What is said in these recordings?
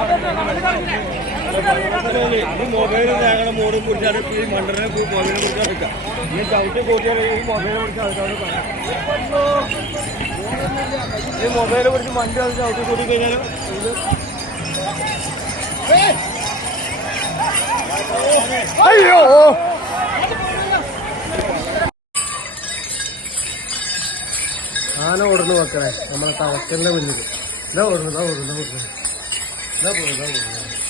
അതൊക്കെ ഈ മൊബൈൽ ഞങ്ങളുടെ മോഡും കുറിച്ചാണ് ഈ മണ്ടനെ മൊബൈലിനെ കുറിച്ച് എടുക്കാം ഈ ചവിട്ടി കൂട്ടിയാൽ ഈ മൊബൈലിനെ കുറിച്ച് ആൾക്കാർ പറയാം. ഈ മൊബൈലെ കുറിച്ച് മണ്ടി അത് ചവിട്ടി കൂട്ടി ഇത് അയ്യോ! ആന ഓടുന്നു മക്കളെ. നമ്മളെ തവക്കലിന്റെ മുന്നിൽ ഇതാ ഓടുന്നു ഇതാ ഓടുന്നു ഇതാ ഓടുന്നു. ഇതാ പോകുന്നു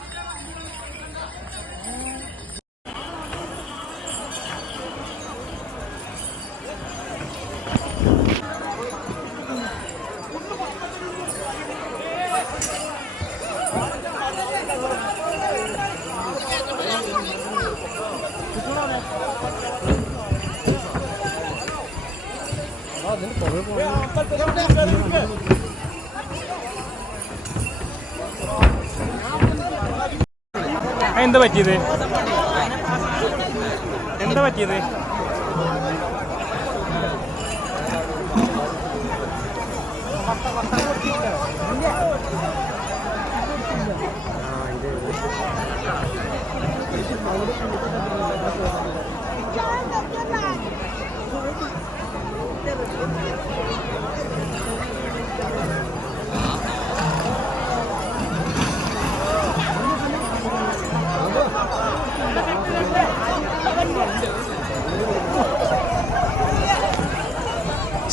എന്താ പറ്റിയത്? എന്താ പറ്റിയത്?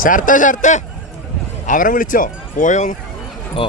ശർത്ത ശർത്ത അവരെ വിളിച്ചോ? പോയോന്ന് ഓ.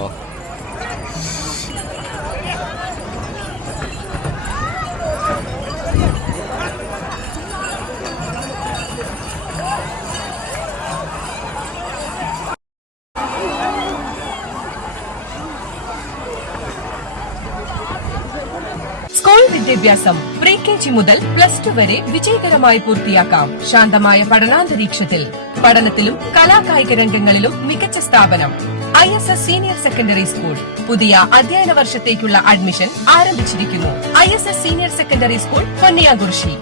സ്കൂൾ വിദ്യാഭ്യാസം പ്രീ കെ ജി മുതൽ പ്ലസ് ടു വരെ വിജയകരമായി പൂർത്തിയാക്കാം. ശാന്തമായ പഠനാന്തരീക്ഷത്തിൽ പഠനത്തിലും കലാകായിക രംഗങ്ങളിലും മികച്ച സ്ഥാപനം. I S S senior secondary school. പുതിയ അധ്യയന വർഷത്തേക്കുള്ള അഡ്മിഷൻ ആരംഭിച്ചിരിക്കുന്നു. I S S senior secondary school Ponniyakurissi.